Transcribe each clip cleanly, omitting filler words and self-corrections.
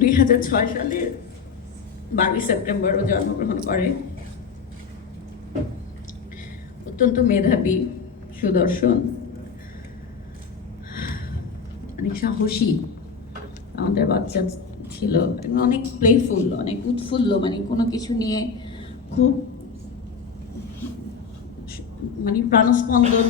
2006 সালের 12 সেপ্টেম্বর ও জন্মগ্রহণ করে। অত্যন্ত মেধাবী, সুদর্শন, অনেক সাহসী আমাদের বাচ্চা ছিল এবং অনেক প্লেফুল, অনেক উৎফুল্ল, মানে কোনো কিছু নিয়ে খুব মানে প্রাণস্পন্দন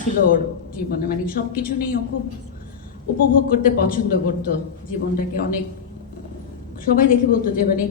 ছিল ওর জীবনে, মানে সব কিছু নিয়েই ও খুব উপভোগ করতে পছন্দ করতো জীবনটাকে। অনেক সবাই দেখে বলতো যে মানে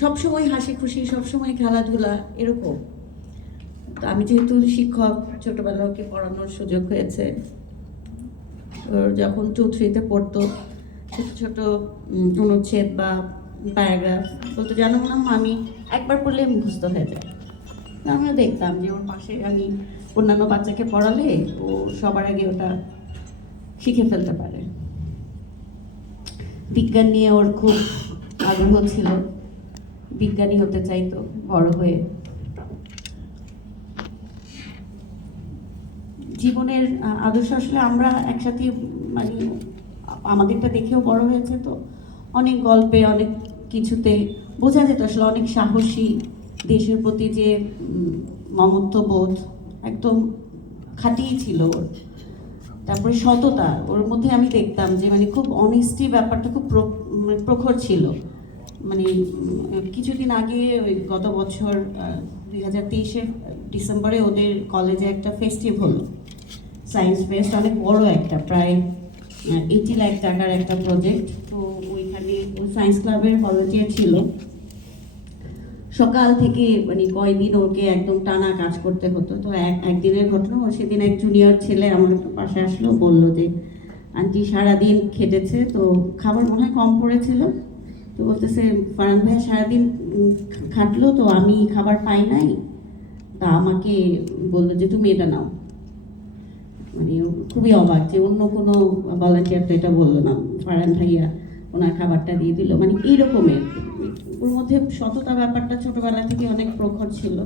সবসময় হাসি খুশি, সবসময় খেলাধুলা, এরকম। তো আমি যেহেতু শিক্ষক, ছোটবেলা ওকে পড়ানোর সুযোগ হয়েছে। ওর যখন 2-3-তে পড়তো, ছোট ছোট অনুচ্ছেদ বা প্যারাগ্রাফ বলতো, জানো না আমি একবার পড়লে মুখস্থ হয়ে যায়। আমিও দেখতাম যে ওর পাশে আমি অন্যান্য বাচ্চাকে পড়ালে ও সবার আগে ওটা শিখে ফেলতে পারে। বিজ্ঞান নিয়ে ওর খুব আগ্রহ ছিল, বিজ্ঞানী হতে চাইতো বড় হয়ে। জীবনের আদর্শ আসলে আমরা একসাথে, মানে আমাদেরটা দেখেও বড় হয়েছে, তো অনেক গল্পে, অনেক কিছুতে বোঝা যেত আসলে অনেক সাহসী, দেশের প্রতি যে মমত্ববোধ একদম খাঁটিই ছিল ওর। তারপরে সততা ওর মধ্যে আমি দেখতাম যে মানে খুব অনেস্টি ব্যাপারটা খুব প্রখর ছিল। মানে কিছুদিন আগে ওই গত বছর 2023-এর ডিসেম্বরে ওদের কলেজে একটা ফেস্টিভ হলো, সায়েন্স ফেস্ট, অনেক বড় একটা, প্রায় 80 লাখ টাকার একটা প্রজেক্ট। তো ওইখানে সায়েন্স ক্লাবের ভলান্টিয়ার ছিল। সকাল থেকে মানে কয়দিন ওকে একদম টানা কাজ করতে হতো। তো একদিনের ঘটনা, ও সেদিন এক জুনিয়র ছেলে আমার পাশে আসলো, বললো যে আন্টি সারাদিন খেটেছে, তো খাবার মনে হয় কম পড়েছিল। তো বলতেছে, ফারহান ভাই সারাদিন খাটলো, তো আমি খাবার পাই নাই, তা আমাকে বললো যে তুমি এটা নাও। মানে খুবই অবাক যে অন্য কোনো ভলান্টিয়ার তো এটা বললো না, ফারহান ভাইয়া ওনার খাবারটা দিয়ে দিল। মানে এইরকমের ওর মধ্যে সততা ব্যাপারটা ছোটবেলা থেকে অনেক প্রখর ছিল।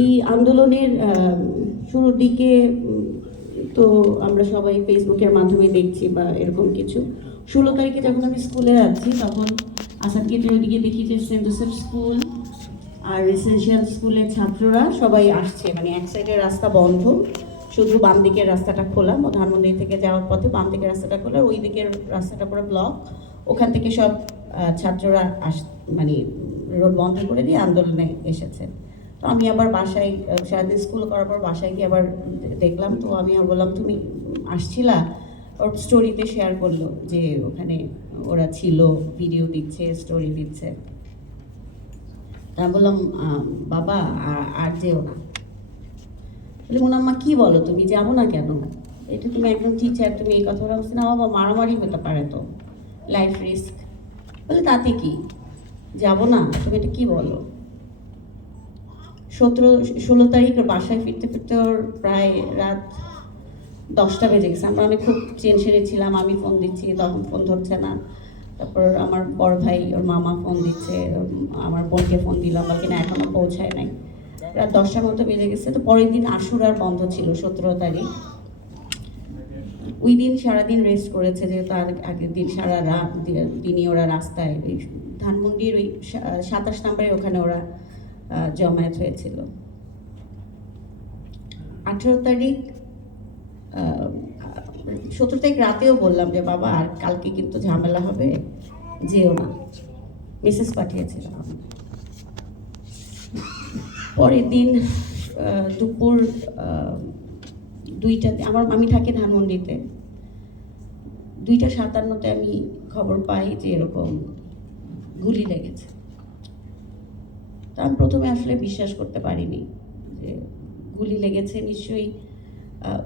এই আন্দোলনের শুরুর দিকে তো আমরা সবাই ফেসবুকের মাধ্যমে দেখছি বা এরকম কিছু। 16 তারিখে যখন আমি স্কুলে যাচ্ছি, তখন আসাদ গেটের ওদিকে দেখি যে সেন্ট জোসেফ স্কুল আর রেসিডেন্সিয়াল স্কুলের ছাত্ররা সবাই আসছে, মানে এক সাইডের রাস্তা বন্ধ, শুধু বাম দিকের রাস্তাটা খোলা, ধানমন্ডি থেকে যাওয়ার পথে বাম দিকের রাস্তাটা খোলা, ওই দিকের রাস্তাটা পুরো ব্লক। ওখান থেকে সব ছাত্ররা মানে রোড বন্ধ করে দিয়ে আন্দোলনে এসেছে। তো আমি আবার বাসায় সারাদিন স্কুল করার পর বাসায় গিয়ে আবার দেখলাম, তো আমি বললাম তুমি আসছিলা? ওর স্টোরিতে শেয়ার করলো যে ওখানে ওরা ছিল, ভিডিও দিচ্ছে, স্টোরি দিচ্ছে। তা বললাম, বাবা আর যেও না। বলে, মোনাম্মা কি বলো, তুমি যাবো না কেন? এটা তুমি একদম টিচার, তুমি এই কথা বলছি না বাবা, মারামারি হতে পারে তো, লাইফ রিস্ক। বলে তাতে কি, যাবো না? তুমি এটা কি বলো? 16 তারিখ ওর বাসায় ফিরতে ফিরতে ওর প্রায় রাত 10টা বেজে গেছে। আমরা অনেক খুব টেনশনে ছিলাম, আমি ফোন দিচ্ছি, তখন ফোন ধরছে না। তারপর আমার বড় ভাই, ওর মামা ফোন দিচ্ছে, আমার বোনকে ফোন দিলাম, বাকি না এখনো পৌঁছায় নাই। রাত 10টার মতো বেজে গেছে। তো পরের দিন আশুরার বন্ধ ছিল, 17 তারিখ। ওই দিন সারাদিন রেস্ট করেছে, যেহেতু আগের দিন সারা রাত দিনই ওরা রাস্তায়, ওই ধানমন্ডির ওই 27 নম্বরে ওখানে ওরা জমায়েত হয়েছিল। 18 তারিখ 17 তারিখ রাতেও বললাম যে বাবা আর কালকে কিন্তু ঝামেলা হবে, যেও না। মেসেজ পাঠিয়েছিলাম। পরের দিন দুপুর 2টাতে আমি থাকি ধানমন্ডিতে, 2:57-তে আমি খবর পাই যে এরকম গুলি লেগেছে। তা আমি প্রথমে আসলে বিশ্বাস করতে পারিনি যে গুলি লেগেছে নিশ্চয়ই।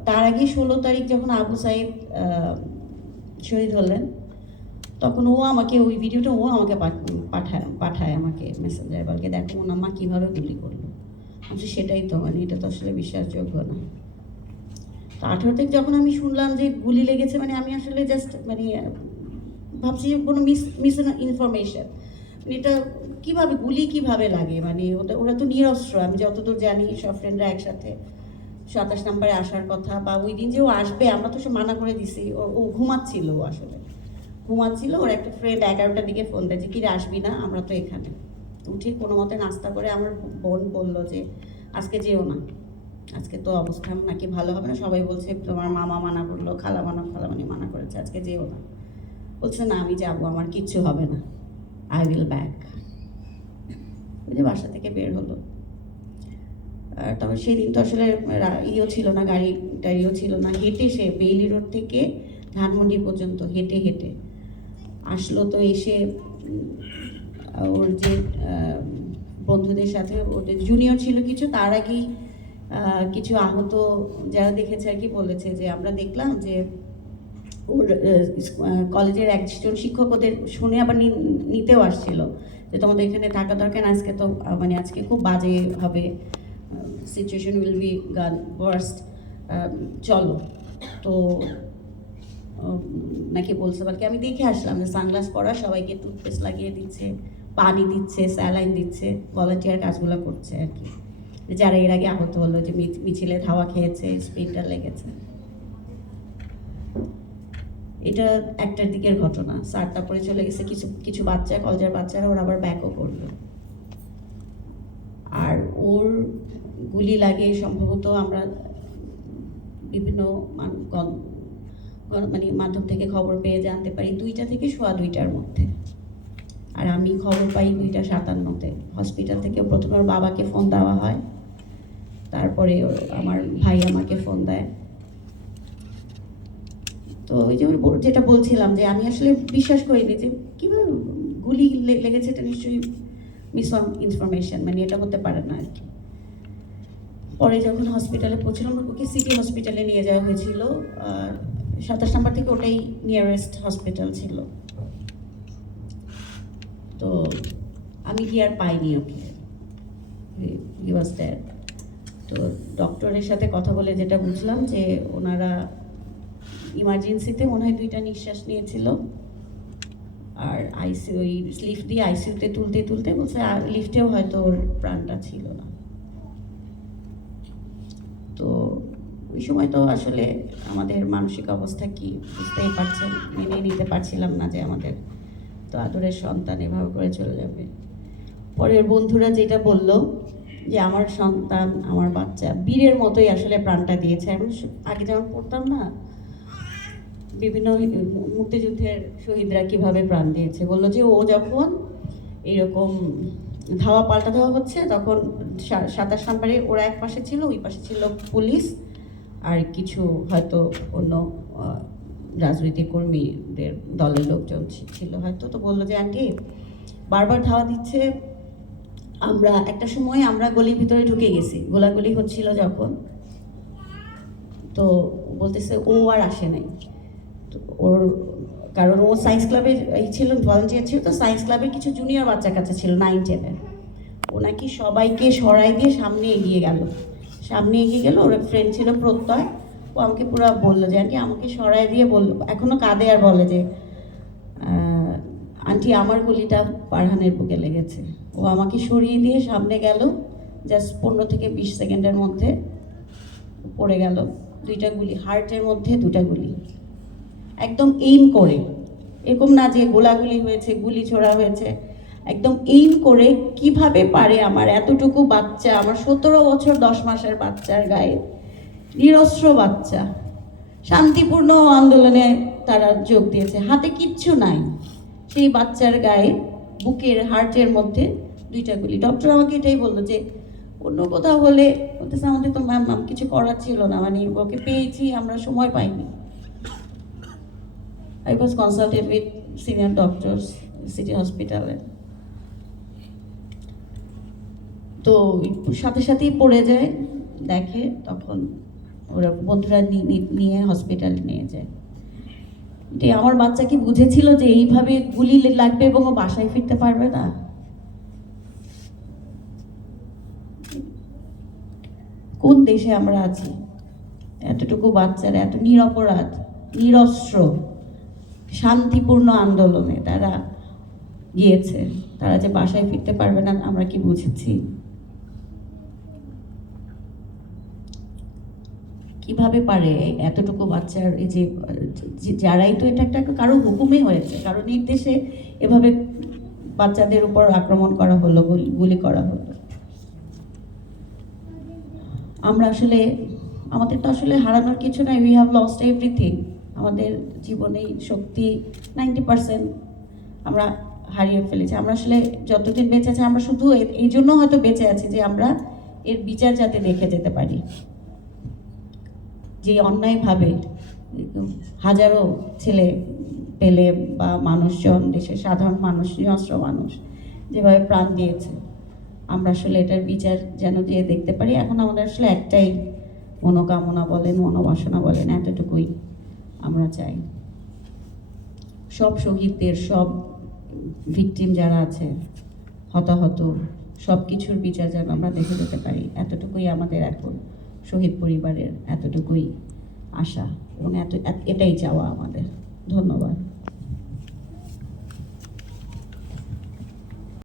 তার আগে 16 তারিখ যখন আবু সাইদ শহীদ হলেন, তখন ও আমাকে ওই ভিডিওটা আমাকে পাঠায় আমাকে মেসেঞ্জারে, বলকে দেখো মোনাম্মা কীভাবে গুলি করলো। আমি সেটাই তো, মানে এটা তো আসলে বিশ্বাসযোগ্য না। তো 18 তারিখ যখন আমি শুনলাম যে গুলি লেগেছে, মানে আমি আসলে জাস্ট মানে ভাবছি যে কোনো মিস ইনফরমেশন, এটা কিভাবে গুলি কিভাবে লাগে, মানে ওরা তো নিরস্ত্র, আমি যতদূর জানি সব ফ্রেন্ডরা একসাথে 27 নম্বরে আসার কথা, বা ওই দিন যে ও আসবে আমরা তো সব মানা করে দিছি। ও ঘুমাচ্ছিল, ও আসলে ঘুমাচ্ছিল। ওর একটা ফ্রেন্ড 11টার দিকে ফোন দেয় যে কিরে আসবি না, আমরা তো এখানে। উঠে কোনো মতে নাস্তা করে আমার বোন বলল যে আজকে যেও না, আজকে তো অবস্থা নাকি ভালো হবে না, সবাই বলছে তোমার মামা মানা করলো, খালামানি মানা করেছে, আজকে যেও না। বলছে না আমি যাবো, আমার কিচ্ছু হবে না, আই উইল ব্যাক। ওই যে বাসা থেকে বের হলো। আর তবে সেদিন তো আসলে ইয়েও ছিল না, গাড়ি টাড়িও ছিল না, হেঁটে সে বেইলি রোড থেকে ধানমন্ডি পর্যন্ত হেঁটে হেঁটে আসলো। তো এসে ওর যে বন্ধুদের সাথে, ওদের জুনিয়র ছিল কিছু, তার আগেই কিছু আহত যারা দেখেছে আর কি বলেছে যে আমরা দেখলাম যে ওর কলেজের একজন শিক্ষক ওদের শুনে আবার নিতেও আসছিল যে তোমাদের এখানে থাকা দরকার না, আজকে তো মানে আজকে খুব বাজে হবে, সিচুয়েশন উইল বি ওয়ার্স্ট, চলো। তো নাকি বলছে, বলকে আমি দেখে আসলাম যে সানগ্লাস পরা, সবাইকে টুথপেস্ট লাগিয়ে দিচ্ছে, পানি দিচ্ছে, স্যালাইন দিচ্ছে, ভলান্টিয়ার কাজগুলো করছে আর কি, যারা এর আগে আহত হলো, যে মিছিলে ধাওয়া খেয়েছে, স্পিনটা লেগেছে। এটা একটার দিকের ঘটনা। স্যারটা পরে চলে গেছে, কিছু কিছু বাচ্চা, কলেজের বাচ্চারা, ওরা আবার ব্যাকও করলো। আর ওর গুলি লাগে সম্ভবত, আমরা বিভিন্ন মানে মাধ্যম থেকে খবর পেয়ে জানতে পারি 2টা থেকে সোয়া 2টার মধ্যে। আর আমি খবর পাই 2:57-তে। হসপিটাল থেকে প্রথমে ওর বাবাকে ফোন দেওয়া হয়, তারপরে আমার ভাই আমাকে ফোন দেয়। তো ওই যে যেটা বলছিলাম যে আমি আসলে বিশ্বাস করিনি যে কীভাবে গুলি লেগেছে, এটা নিশ্চয়ই মিস ইনফরমেশন, মানে এটা হতে পারে না আর কি। পরে যখন হসপিটালে পৌঁছলাম, ওকে সিটি হসপিটালে নিয়ে যাওয়া হয়েছিল, 27 নম্বর থেকে ওটাই নিয়ারেস্ট হসপিটাল ছিল। তো আমি কি আর পাইনি ওকে, হি ওয়াজ ডেড। তো ডক্টরের সাথে কথা বলে যেটা বুঝলাম যে ওনারা ইমার্জেন্সিতে মনে হয় 2টা নিঃশ্বাস নিয়েছিল, আর আইসিইউ ওই লিফট দিয়ে আইসিইউতে তুলতে তুলতে বলছে আর লিফটেও হয়তো ওর প্রাণটা ছিল না। তো ওই সময় তো আসলে আমাদের মানসিক অবস্থা কি বুঝতেই পারছেন, মেনে নিতে পারছিলাম না যে আমাদের তো আদরের সন্তান এভাবে করে চলে যাবে। পরের বন্ধুরা যেটা বলল যে আমার সন্তান, আমার বাচ্চা বীরের মতোই আসলে প্রাণটা দিয়েছে। আমি আগে যেমন পড়তাম না বিভিন্ন মুক্তিযুদ্ধের শহীদরা কিভাবে প্রাণ দিয়েছে, বললো যে ও যখন এরকম ধাওয়া পাল্টা ধাওয়া হচ্ছে তখন 27 নম্বরে ওরা এক পাশে ছিল, ওই পাশে ছিল পুলিশ আর কিছু হয়তো অন্য রাজনৈতিক কর্মীদের দলের লোকজন ছিল হয়তো। তো বললো যে আন্টি বারবার ধাওয়া দিচ্ছে, আমরা একটা সময় আমরা গলির ভিতরে ঢুকে গেছি, গোলাগুলি হচ্ছিল যখন, তো বলতেছে ও আর আসে নাই। তো ওর কারণ ও সায়েন্স ক্লাবের ছিল, ভলান্টিয়ার ছিল, তো সায়েন্স ক্লাবের কিছু জুনিয়র বাচ্চা কাচ্চা ছিল 9-10-এর, ও নাকি সবাইকে সরাই দিয়ে সামনে এগিয়ে গেল। ওর ফ্রেন্ড ছিল প্রত্যয়, ও আমাকে পুরো বললো যে আন্টি আমাকে সরাই দিয়ে বললো, এখনো কাঁদে আর বলে যে আন্টি আমার গুলিটা ফারহানের বুকে লেগেছে। ও আমাকে সরিয়ে দিয়ে সামনে গেল, জাস্ট 15 থেকে 20 সেকেন্ডের মধ্যে পড়ে গেল। 2টা গুলি হার্টের মধ্যে, 2টা গুলি একদম এইম করে, এরকম না যে গোলাগুলি হয়েছে, গুলি ছোড়া হয়েছে, একদম এইম করে। কিভাবে পারে আমার এতটুকু বাচ্চা, আমার 17 বছর 10 মাসের বাচ্চার গায়ে, নিরস্ত্র বাচ্চা, শান্তিপূর্ণ আন্দোলনে তারা যোগ দিয়েছে, হাতে কিচ্ছু নাই, সেই বাচ্চার গায়ে বুকের হার্টের মধ্যে 2টা গুলি। ডক্টর আমাকে এটাই বললো যে অন্য কোথাও হলে বলতেছে আমাদের তো ম্যাম কিছু করার ছিল না, মানে ওকে পেয়েছি আমরা, সময় পাইনি। I was consulted with senior doctors city হসপিটালে। তো সাথে সাথেই পড়ে যায়, দেখে, তখন ওরা বন্ধুরা নিয়ে হসপিটালে নিয়ে যায়। আমার বাচ্চা কি বুঝেছিল যে এইভাবে গুলি লাগবে এবং ও বাসায় ফিরতে পারবে না? কোন দেশে আমরা আছি? এতটুকু বাচ্চারা এত নিরপরাধ, নিরস্ত্র, শান্তিপূর্ণ আন্দোলনে তারা গিয়েছে, তারা যে বাসায় ফিরতে পারবে না আমরা কি বুঝেছি? কিভাবে পারে এতটুকু বাচ্চার এই যে যারাই তো এটা একটা কারো হুকুমে হয়েছে, কারো নির্দেশে এভাবে বাচ্চাদের উপর আক্রমণ করা হলো, গুলি করা হলো। আমরা আসলে, আমাদের তো আসলে হারানোর কিছু নাই, উই হ্যাভ লস্ট এভরিথিং। আমাদের জীবনেই শক্তি 90% আমরা হারিয়ে ফেলেছি। আমরা আসলে যতদিন বেঁচে আছি, আমরা শুধু এই জন্য হয়তো বেঁচে আছি যে আমরা এর বিচার যাতে দেখে যেতে পারি। যে অন্যায়ভাবে হাজারো ছেলে পেলে বা মানুষজন, দেশের সাধারণ মানুষ, নিরস্ত্র মানুষ যেভাবে প্রাণ দিয়েছে, আমরা আসলে এটার বিচার যেন দিয়ে দেখতে পারি। এখন আমাদের আসলে একটাই মনোকামনা বলেন, মনোবাসনা বলেন, এতটুকুই আমরা চাই। সব শহীদদের, সব ভিকটিম যারা আছে, হতাহত, সব কিছুর বিচার যেন আমরা দেখে যেতে পারি, এতটুকুই আমাদের এখন শহীদ পরিবারের এতটুকুই আশা এবং এটাই চাওয়া আমাদের। ধন্যবাদ।